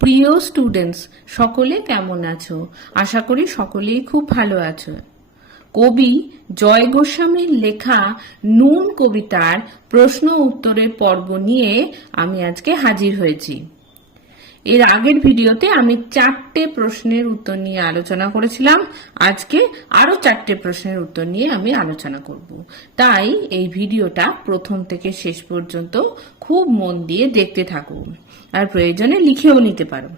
প্রিয় স্টুডেন্টস সকলে কেমন আছো? আশা করি সকলেই খুব ভালো আছো। কবি জয় গোস্বামীর লেখা নুন কবিতার প্রশ্ন উত্তরের পর্ব নিয়ে আমি আজকে হাজির হয়েছি। এর আগের ভিডিওতে আমি চারটে প্রশ্নের উত্তর নিয়ে আলোচনা করেছিলাম। আজকে আরও চারটে প্রশ্নের উত্তর নিয়ে আমি আলোচনা করব। তাই এই ভিডিওটা প্রথম থেকে শেষ পর্যন্ত খুব মন দিয়ে দেখতে থাকুন। আর প্রয়োজনে লিখেও নিতে পারো।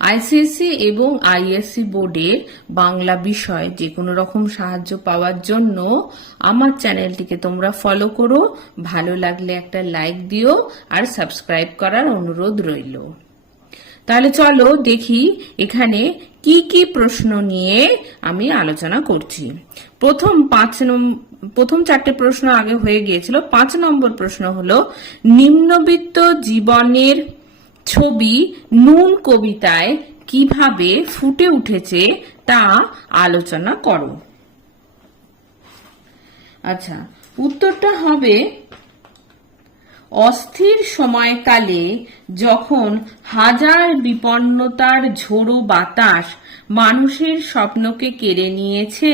আইসিএসসি এবং আইএসসি বোর্ডের বাংলা বিষয় যে কোনো রকম সাহায্য পাওয়ার জন্য আমার চ্যানেলটিকে তোমরা ফলো করো। ভালো লাগলে একটা লাইক দিও আর সাবস্ক্রাইব করার অনুরোধ রইল। তাহলে চলো দেখি এখানে কি কি প্রশ্ন নিয়ে আমি আলোচনা করছি। প্রথম পাঁচ প্রথম চারটে প্রশ্ন আগে হয়ে গিয়েছিল। পাঁচ নম্বর প্রশ্ন হলো, নিম্নবিত্ত জীবনের ছবি নুন কবিতায় কীভাবে ফুটে উঠেছে তা আলোচনা করো। আচ্ছা উত্তরটা হবে, অস্থির সময়কালে যখন হাজার বিপন্নতার ঝোড়ো বাতাস মানুষের স্বপ্নকে কেড়ে নিয়েছে,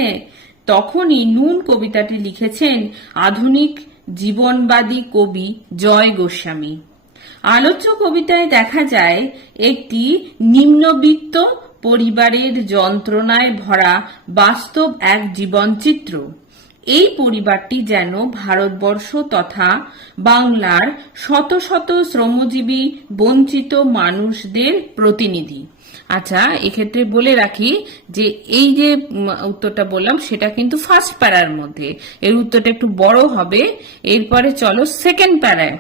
তখনই নুন কবিতাটি লিখেছেন আধুনিক জীবনবাদী কবি জয় গোস্বামী। আলোচ্য কবিতায় দেখা যায়, একটি নিম্নবিত্ত পরিবারের যন্ত্রণায় ভরা বাস্তব এক জীবনচিত্র। এই পরিবারটি যেন ভারতবর্ষ তথা বাংলার শত শত শ্রমজীবী, বঞ্চিত মানুষদের প্রতিনিধি। আচ্ছা এক্ষেত্রে বলে রাখি যে, এই যে উত্তরটা বললাম, সেটা কিন্তু ফার্স্ট প্যারার মধ্যে। এর উত্তরটা একটু বড় হবে, এরপরে চলো সেকেন্ড প্যারায়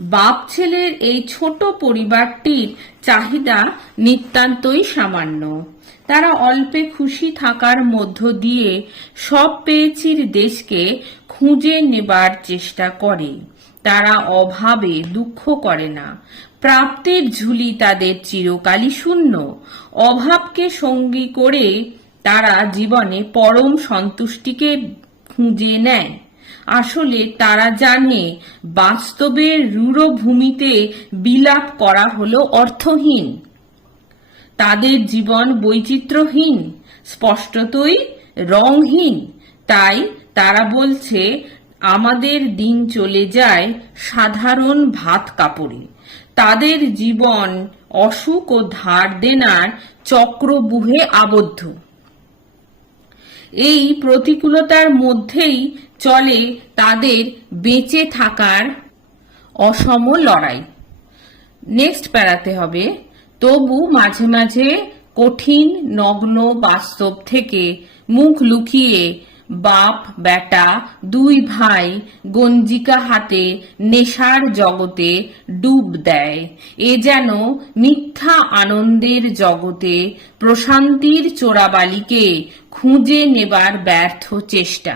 বাপ ছেলের এই ছোট পরিবারটির চাহিদা নিতান্তই সামান্য। তারা অল্পে খুশি থাকার মধ্য দিয়ে সব পেয়েছির দেশকে খুঁজে নেবার চেষ্টা করে। তারা অভাবে দুঃখ করে না। প্রাপ্তির ঝুলি তাদের চিরকালই শূন্য। অভাবকে সঙ্গী করে তারা জীবনে পরম সন্তুষ্টিকে খুঁজে নেয়। আসলে তারা জানে বাস্তবের রূঢ় ভূমিতে বিলাপ করা হলো অর্থহীন। তাদের জীবন বৈচিত্র্যহীন, স্পষ্টতই রংহীন তাই তারা বলছে, আমাদের দিন চলে যায় সাধারণ ভাত কাপড়ে। তাদের জীবন অসুখ ও ধার দেনার চক্রবুহে আবদ্ধ। এই প্রতিকূলতার মধ্যেই চলে তাদের বেঁচে থাকার অসম লড়াই। নেক্সট প্যারাতে হবে। তবু মাঝে মাঝে কঠিন, নগ্ন বাস্তব থেকে মুখ লুকিয়ে বাপ বেটা দুই ভাই গঞ্জিকা হাতে নেশার জগতে ডুব দেয়। এ যেন মিথ্যা আনন্দের জগতে প্রশান্তির চোরাবালিকে খুঁজে নেবার ব্যর্থ চেষ্টা।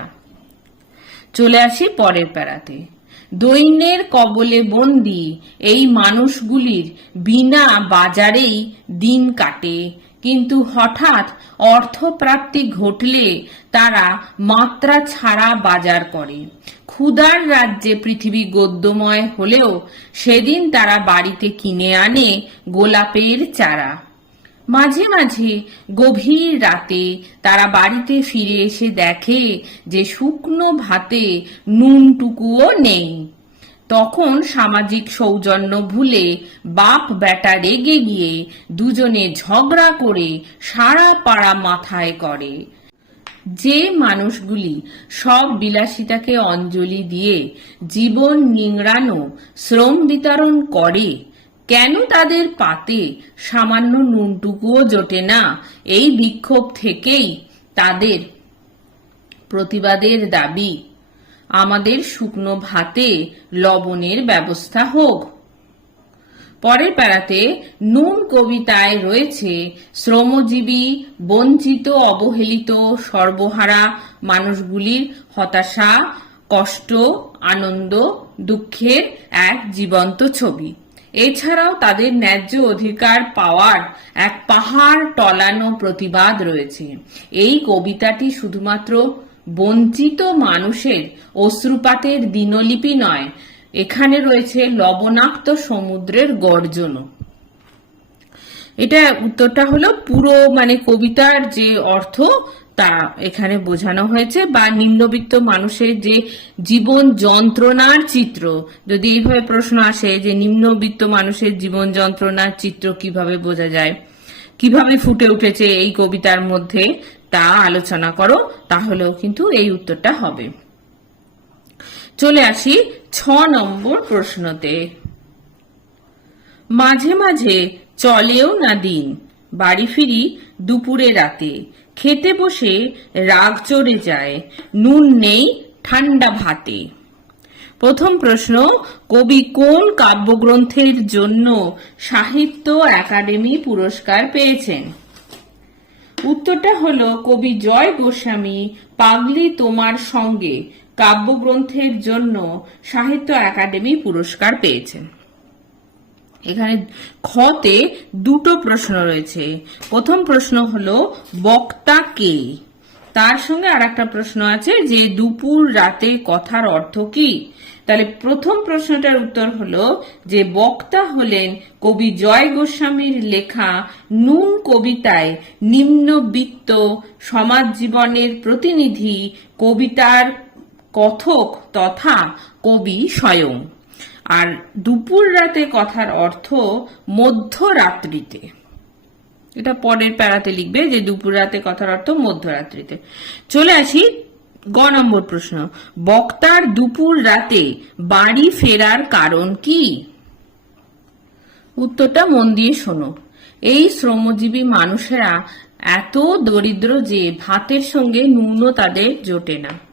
চলে আসি পরের প্যারাতে। দৈন্যের কবলে বন্দি এই মানুষগুলির বিনা বাজারেই দিন কাটে। কিন্তু হঠাৎ অর্থপ্রাপ্তি ঘটলে তারা মাত্রা ছাড়া বাজার করে। ক্ষুধার রাজ্যে পৃথিবী গদ্যময় হলেও সেদিন তারা বাড়িতে কিনে আনে গোলাপের চারা। মাঝে মাঝে গভীর রাতে তারা বাড়িতে ফিরে এসে দেখে যে শুকনো ভাতে নুনটুকুও নেই। তখন সামাজিক সৌজন্য ভুলে বাপ বেটা রেগে গিয়ে দুজনে ঝগড়া করে সারা পাড়া মাথায় করে। যে মানুষগুলি সব বিলাসিতাকে অঞ্জলি দিয়ে জীবন নিংড়ানো, শ্রম বিতরণ করে কেন তাদের পাতে সামান্য নুনটুকুও জোটে না? এই বিক্ষোভ থেকেই তাদের প্রতিবাদের দাবি। আমাদের শুকনো ভাতে লবণের ব্যবস্থা হোক। পরের প্যারাতে নুন কবিতায় রয়েছে, শ্রমজীবী, বঞ্চিত, অবহেলিত, সর্বহারা মানুষগুলির হতাশা, কষ্ট, আনন্দ, দুঃখের এক জীবন্ত ছবি। এছাড়াও তাদের ন্যায্য অধিকার পাওয়ার এক পাহাড় টলানো প্রতিবাদ রয়েছে। এই কবিতাটি শুধুমাত্র বঞ্চিত মানুষের অশ্রুপাতের দিনলিপি নয়, এখানে রয়েছে লবণাক্ত সমুদ্রের গর্জনও। এটা উত্তরটা হলো পুরো মানে কবিতার যে অর্থ তা এখানে বোঝানো হয়েছে বা নিম্নবিত্ত মানুষের যে জীবন যন্ত্রণার চিত্র, যদি এইভাবে প্রশ্ন আসে যে নিম্নবিত্ত মানুষের জীবন যন্ত্রণার চিত্র কীভাবে বোঝা যায়, কীভাবে ফুটে উঠেছে এই কবিতার মধ্যে তা আলোচনা করো, তাহলেও কিন্তু এই উত্তরটা হবে। চলে আসি ছ নম্বর প্রশ্নতে। মাঝে মাঝে চলেও না দিন বাড়ি ফিরি দুপুরে রাতে। খেতে বসে রাগ চড়ে যায়, নুন নেই ঠান্ডা ভাতে। প্রথম প্রশ্ন, কবি কোন কাব্যগ্রন্থের জন্য সাহিত্য একাডেমি পুরস্কার পেয়েছেন? উত্তরটা হলো কবি জয় গোস্বামী, পাগলি তোমার সঙ্গে কাব্যগ্রন্থের জন্য সাহিত্য একাডেমি পুরস্কার পেয়েছেন। এখানে খতে দুটো প্রশ্ন রয়েছে। প্রথম প্রশ্ন হলো, বক্তা কে? তার সঙ্গে আর একটা প্রশ্ন আছে যে, দুপুর রাতে কথার অর্থ কি? তাহলে প্রথম প্রশ্নটার উত্তর হলো যে, বক্তা হলেন কবি জয় গোস্বামীর লেখা নুন কবিতায় নিম্নবিত্ত সমাজ জীবনের প্রতিনিধি, কবিতার কথক তথা কবি স্বয়ং। আর দুপুর রাতে কথার অর্থ মধ্যরাত্রিতে। এটা পরের প্যারাতে লিখবে যে দুপুর রাতে কথার অর্থ মধ্যরাত্রিতে। চলে আসি গ নম্বর প্রশ্ন। বক্তার দুপুর রাতে বাড়ি ফেরার কারণ কি? উত্তরটা মন দিয়ে শোনো। এই শ্রমজীবী মানুষেরা এত দরিদ্র যে ভাতের সঙ্গে নুনও তাদের জোটে না।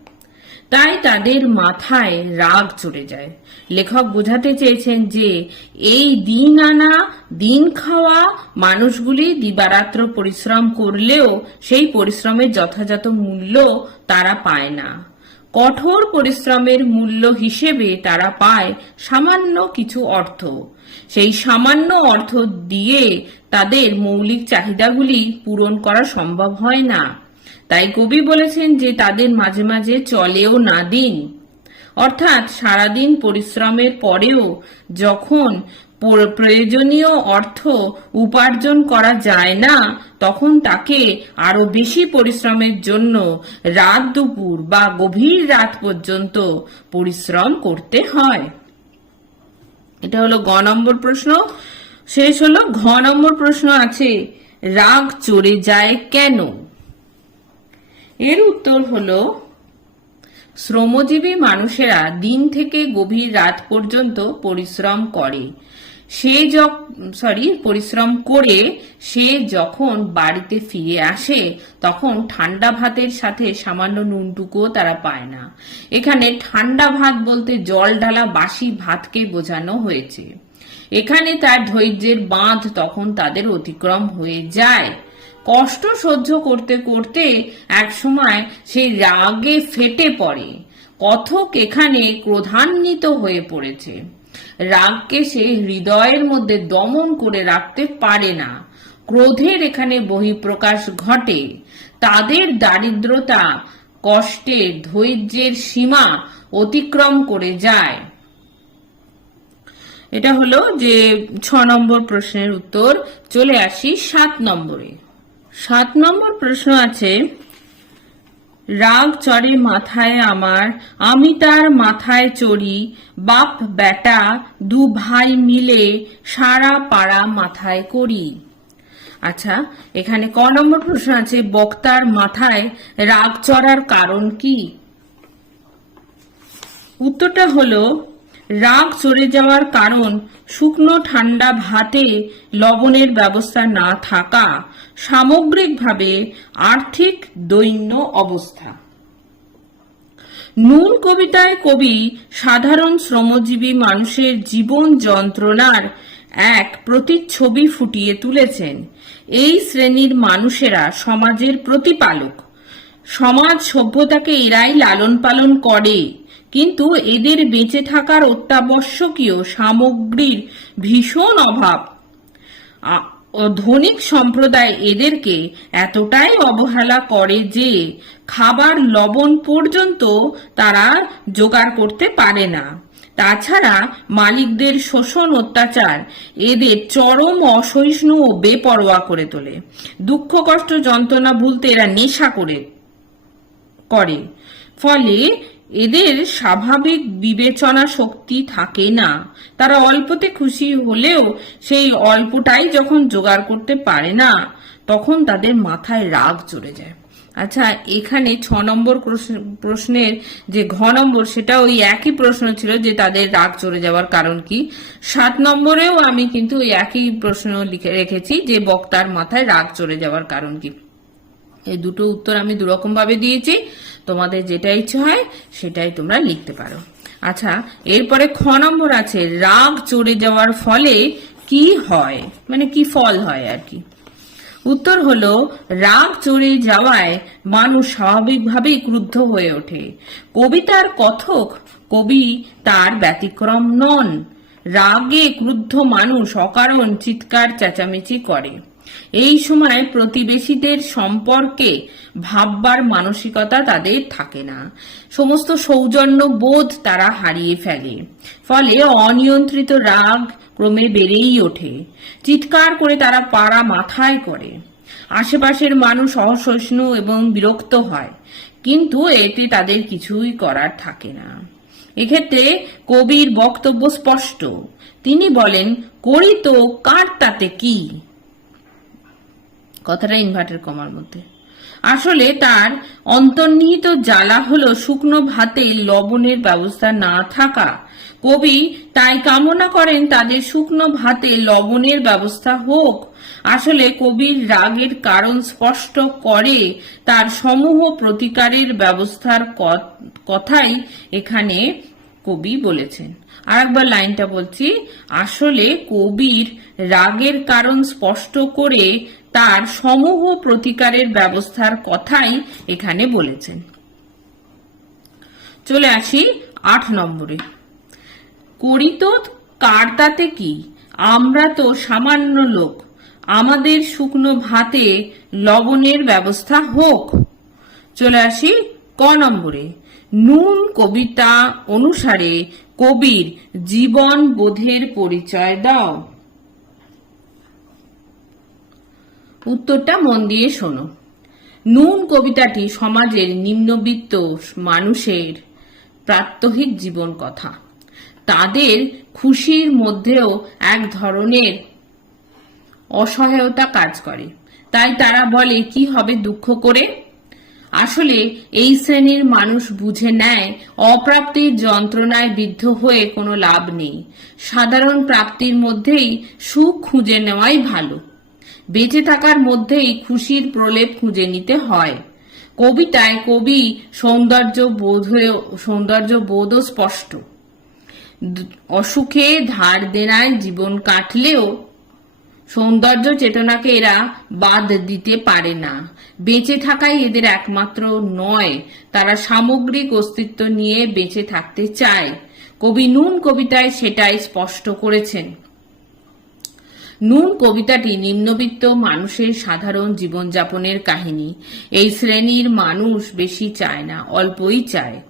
তাই তাদের মাথায় রাগ চড়ে যায়। লেখক বোঝাতে চেয়েছেন যে, এই দিন আনা, দিন খাওয়া মানুষগুলি দিবারাত্র পরিশ্রম করলেও সেই পরিশ্রমের যথাযথ মূল্য তারা পায় না। কঠোর পরিশ্রমের মূল্য হিসেবে তারা পায় সামান্য কিছু অর্থ। সেই সামান্য অর্থ দিয়ে তাদের মৌলিক চাহিদাগুলি পূরণ করা সম্ভব হয় না। তাই কবি বলেছেন যে তাদের মাঝে মাঝে চলেও না দিন। অর্থাৎ সারাদিন পরিশ্রমের পরেও যখন প্রয়োজনীয় অর্থ উপার্জন করা যায় না, তখন তাকে আরও বেশি পরিশ্রমের জন্য রাত দুপুর বা গভীর রাত পর্যন্ত পরিশ্রম করতে হয়। এটা হলো গ নম্বর প্রশ্ন। শেষ হলো, ঘ নম্বর প্রশ্ন আছে, রাগ চড়ে যায় কেন? এর উত্তর হলো, শ্রমজীবী মানুষেরা দিন থেকে গভীর রাত পর্যন্ত পরিশ্রম করে। সে সরি পরিশ্রম করে সে যখন বাড়িতে ফিরে আসে, তখন ঠান্ডা ভাতের সাথে সামান্য নুনটুকুও তারা পায় না। এখানে ঠান্ডা ভাত বলতে জল ঢালা বাসি ভাতকে বোঝানো হয়েছে। এখানে তার ধৈর্যের বাঁধ তখন তাদের অতিক্রম হয়ে যায়। কষ্ট সহ্য করতে করতে একসময় সেই রাগে ফেটে পড়ে। কথক এখানে ক্রোধান্বিত হয়ে পড়েছে। রাগকে সে হৃদয়ের মধ্যে দমন করে রাখতে পারে না। ক্রোধের এখানে বহিঃপ্রকাশ ঘটে। তাদের দারিদ্রতা কষ্টের ধৈর্যের সীমা অতিক্রম করে যায়। এটা হলো যে ছ নম্বর প্রশ্নের উত্তর। চলে আসি সাত নম্বরে। সাত নম্বর প্রশ্ন আছে, রাগ চড়ে মাথায় আমার, আমি তার মাথায় চড়ি, বাপ বেটা দু ভাই মিলে সারা পাড়া মাথায় করি। আচ্ছা এখানে ক নম্বর প্রশ্ন আছে, বক্তার মাথায় রাগ চড়ার কারণ কি? উত্তরটা হলো রাগ চড়ে যাওয়ার কারণ শুকনো ঠান্ডা ভাতে লবণের ব্যবস্থা না থাকা সামগ্রিকভাবে আর্থিক দৈন্য অবস্থা। নুন কবিতায় কবি সাধারণ শ্রমজীবী মানুষের জীবন যন্ত্রণার এক প্রতিচ্ছবি ফুটিয়ে তুলেছেন। এই শ্রেণির মানুষেরা সমাজের প্রতিপালক। সমাজ সভ্যতাকে এরাই লালন পালন করে। কিন্তু এদের বেঁচে থাকার অত্যাবশ্যকীয় সামগ্রীর ভীষণ অভাব। ধনিক সম্প্রদায় এদেরকে এতটাই অবহেলা করে যে খাবার লবণ পর্যন্ত তারা জোগাড় করতে পারে না। তাছাড়া মালিকদের শোষণ অত্যাচার এদের চরম অসহিষ্ণু ও বেপরোয়া করে তোলে। দুঃখ কষ্ট যন্ত্রণা ভুলতে এরা নেশা করে করে। ফলে এদের স্বাভাবিক বিবেচনা শক্তি থাকে না। তারা অল্পতে খুশি হলেও সেই অল্পটাই যখন জোগাড় করতে পারে না, তখন তাদের মাথায় রাগ চড়ে যায়। আচ্ছা এখানে ছ নম্বর প্রশ্ন- প্রশ্নের যে ঘ নম্বর, সেটা ওই একই প্রশ্ন ছিল যে তাদের রাগ চড়ে যাওয়ার কারণ কি? সাত নম্বরেও আমি কিন্তু ওই একই প্রশ্ন লিখে রেখেছি যে বক্তার মাথায় রাগ চড়ে যাওয়ার কারণ কি। এই দুটো উত্তর আমি দুরকম ভাবে দিয়েছি। তোমাদের যেটা ইচ্ছে হয়, সেটাই তোমরা লিখতে পারো। আচ্ছা এরপরে খ নম্বর আছে, রাগ চড়ে যাওয়ার ফলে কি হয়? মানে কি ফল হয় আর কি? উত্তর হলো, রাগ চড়ে যাওয়ায় মানুষ স্বাভাবিকভাবেই ক্রুদ্ধ হয়ে ওঠে। কবিতার কথক, কবি তার ব্যতিক্রম নন। রাগে ক্রুদ্ধ মানুষ অকারণ চিৎকার, চেঁচামেচি করে। এই সময় প্রতিবেশীদের সম্পর্কে ভাববার মানসিকতা তাদের থাকে না। সমস্ত সৌজন্য বোধ তারা হারিয়ে ফেলে। ফলে অনিয়ন্ত্রিত রাগ ক্রমে বেড়েই ওঠে। চিৎকার করে তারা পাড়া মাথায় করে। আশেপাশের মানুষ অসহিষ্ণু এবং বিরক্ত হয়। কিন্তু এতে তাদের কিছুই করার থাকে না। এক্ষেত্রে কবির বক্তব্য স্পষ্ট। তিনি বলেন, করি তো, কার তাতে কি? কথাটা ইনভার্টার কমার মধ্যে। আসলে তার অন্তর্নিহিত জ্বালা হলো শুকনো ভাতে লবণের ব্যবস্থা না থাকা। কবি তাই কামনা করেন তাদের শুকনো ভাতে লবণের ব্যবস্থা হোক। আসলে কবির রাগের কারণ স্পষ্ট করে তার সমূহ প্রতিকারের ব্যবস্থার কথাই এখানে কবি বলেছেন। আর একবার লাইনটা বলছি, আসলে কবির রাগের কারণ স্পষ্ট করে তার সমূহ প্রতিকারের ব্যবস্থার কথাই এখানে বলেছেন। চলে আসি আট নম্বরে। করিত কার তাতে কি? আমরা তো সামান্য লোক। আমাদের শুকনো ভাতে লবণের ব্যবস্থা হোক। চলে আসি ক নম্বরে। নুন কবিতা অনুসারে কবির জীবন বোধের পরিচয় দাও। উত্তরটা মন দিয়ে শোনো। নুন কবিতাটি সমাজের নিম্নবিত্ত মানুষের প্রাত্যহিক জীবন কথা। তাদের খুশির মধ্যেও এক ধরনের অসহায়তা কাজ করে। তাই তারা বলে, কি হবে দুঃখ করে? আসলে এই শ্রেণির মানুষ বুঝে নেয়, অপ্রাপ্তির যন্ত্রণায় বিদ্ধ হয়ে কোনো লাভ নেই। সাধারণ প্রাপ্তির মধ্যেই সুখ খুঁজে নেওয়াই ভালো। বেঁচে থাকার মধ্যেই খুশির প্রলেপ খুঁজে নিতে হয়। কবিতায় কবি সৌন্দর্য বোধ সৌন্দর্য বোধও স্পষ্ট। অসুখে ধার দেনায় জীবন কাটলেও সৌন্দর্য চেতনাকে এরা বাদ দিতে পারে না। বেঁচে থাকাই এদের একমাত্র নয়, তারা সামগ্রিক অস্তিত্ব নিয়ে বেঁচে থাকতে চায়। কবি নুন কবিতায় সেটাই স্পষ্ট করেছেন। নুন কবিতাটি নিম্নবিত্ত মানুষের সাধারণ জীবনযাপনের কাহিনী। এই শ্রেণির মানুষ বেশি চায় না, অল্পই চায়।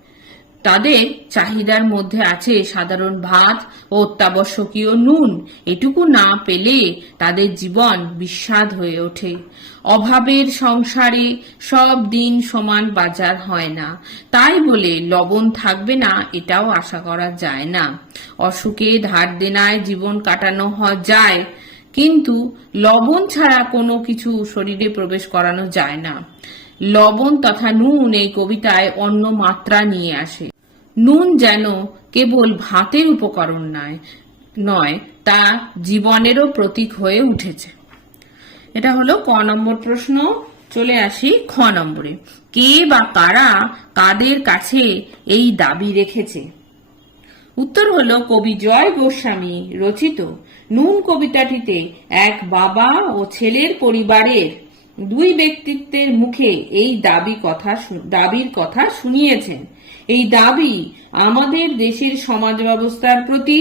তাদের চাহিদার মধ্যে আছে সাধারণ ভাত ও অত্যাবশ্যকীয় নুন। এটুকু না পেলে তাদের জীবন বিস্বাদ হয়ে ওঠে। অভাবের সংসারে সব দিন সমান বাজার হয় না। তাই বলে লবণ থাকবে না, এটাও আশা করা যায় না। অসুখে ধার দেনায় জীবন কাটানো হয় যায়। কিন্তু লবণ ছাড়া কোনো কিছু শরীরে প্রবেশ করানো যায় না। লবণ তথা নুন এই কবিতায় অন্য মাত্রা নিয়ে আসে। নুন যেন কেবল ভাতের উপকরণ নয় নয়, তা জীবনেরও প্রতীক হয়ে উঠেছে। এটা হলো ক নম্বর প্রশ্ন। চলে আসি খ নম্বরে। কে বা কারা কাদের কাছে এই দাবি রেখেছে? উত্তর হলো কবি জয় গোস্বামী রচিত নুন কবিতাটিতে এক বাবা ও ছেলের পরিবারের দুই ব্যক্তিত্বের মুখে এই দাবি কথা দাবির কথা শুনিয়েছেন। এই দাবি আমাদের দেশের সমাজ ব্যবস্থার প্রতি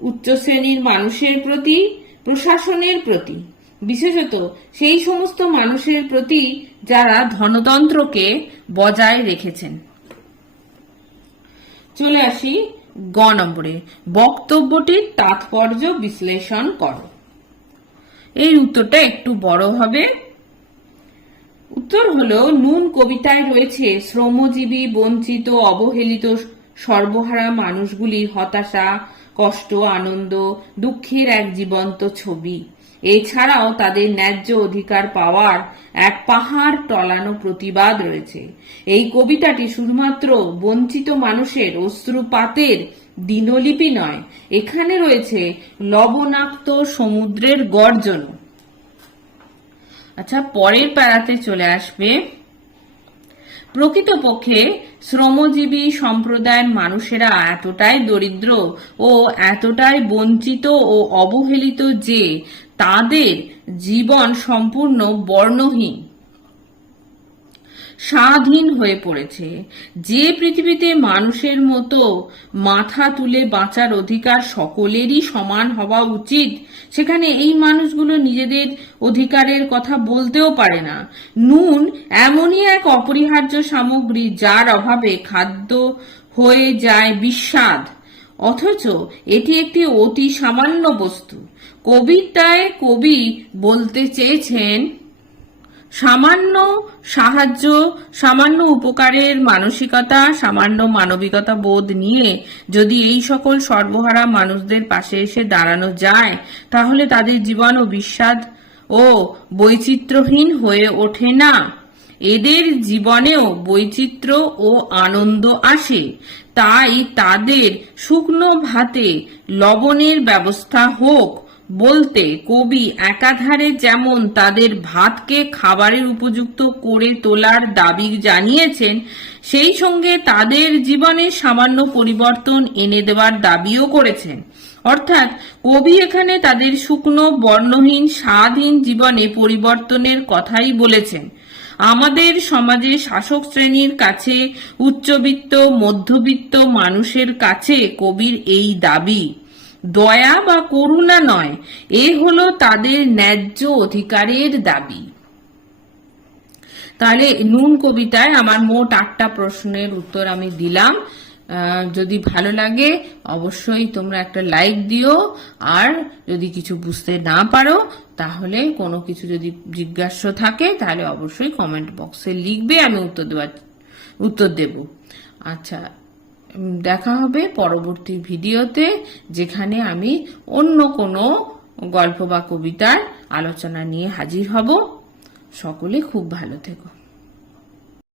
উচ্চ শ্রেণির মানুষের প্রতি, প্রশাসনের প্রতি, বিশেষত সেই সমস্ত মানুষের প্রতি যারা ধনতন্ত্রকে বজায় রেখেছেন। চলে আসি গ নম্বরে, বক্তব্যটির তাৎপর্য বিশ্লেষণ করো। এই উত্তরটা একটু বড় হবে। উত্তর হলো, নুন কবিতায় রয়েছে, শ্রমজীবী, বঞ্চিত, অবহেলিত, সর্বহারা মানুষগুলির হতাশা, কষ্ট, আনন্দ, দুঃখের এক জীবন্ত ছবি। এছাড়াও তাদের ন্যায্য অধিকার পাওয়ার এক পাহাড় টলানো প্রতিবাদ রয়েছে। এই কবিতাটি শুধুমাত্র বঞ্চিত মানুষের অশ্রুপাতের দিনলিপি নয়, এখানে রয়েছে লবণাক্ত সমুদ্রের গর্জন আচ্ছা পরের প্যারাতে চলে আসবে। প্রকৃতপক্ষে শ্রমজীবী সম্প্রদায়ের মানুষেরা এতটাই দরিদ্র ও এতটাই বঞ্চিত ও অবহেলিত যে তাদের জীবন সম্পূর্ণ বর্ণহীন। স্বাধীন হয়ে পড়েছে। যে পৃথিবীতে মানুষের মতো মাথা তুলে বাঁচার অধিকার সকলেরই সমান হওয়া উচিত, সেখানে এই মানুষগুলো নিজেদের অধিকারের কথা বলতেও পারে না। নুন এমনই এক অপরিহার্য সামগ্রী যার অভাবে খাদ্য হয়ে যায় বিস্বাদ অথচ এটি একটি অতি সামান্য বস্তু। কবিতায় কবি বলতে চেয়েছেন, সামান্য সাহায্য, সামান্য উপকারের মানসিকতা, সামান্য মানবিকতা বোধ নিয়ে যদি এই সকল সর্বহারা মানুষদের পাশে এসে দাঁড়ানো যায়, তাহলে তাদের জীবনও বিস্বাদ ও বৈচিত্র্যহীন হয়ে ওঠে না। এদের জীবনেও বৈচিত্র্য ও আনন্দ আসে। তাই তাদের শুকনো ভাতে লবণের ব্যবস্থা হোক বলতে কবি একাধারে যেমন তাদের ভাতকে খাবারের উপযুক্ত করে তোলার দাবি জানিয়েছেন, সেই সঙ্গে তাদের জীবনে সামান্য পরিবর্তন এনে দেওয়ার দাবিও করেছেন। অর্থাৎ কবি এখানে তাদের শুকনো, বর্ণহীন স্বাদহীন জীবনে পরিবর্তনের কথাই বলেছেন। আমাদের সমাজে শাসক শ্রেণির কাছে, উচ্চবিত্ত, মধ্যবিত্ত মানুষের কাছে কবির এই দাবি। দয়া বা করুণা নয়, এ হলো তাদের ন্যায্য অধিকারের দাবি। তাহলে নুন কবিতায় আমার মোট আটটা প্রশ্নের উত্তর আমি দিলাম। যদি ভালো লাগে, অবশ্যই তোমরা একটা লাইক দিও। আর যদি কিছু বুঝতে না পারো, তাহলে কোনো কিছু যদি জিজ্ঞাস্য থাকে, তাহলে অবশ্যই কমেন্ট বক্সে লিখবে, আমি উত্তর দেওয়ার উত্তর দেব। আচ্ছা দেখা হবে পরবর্তী ভিডিওতে, যেখানে আমি অন্য কোনো গল্প বা কবিতার আলোচনা নিয়ে হাজির হব। সকলে খুব ভালো থেকো।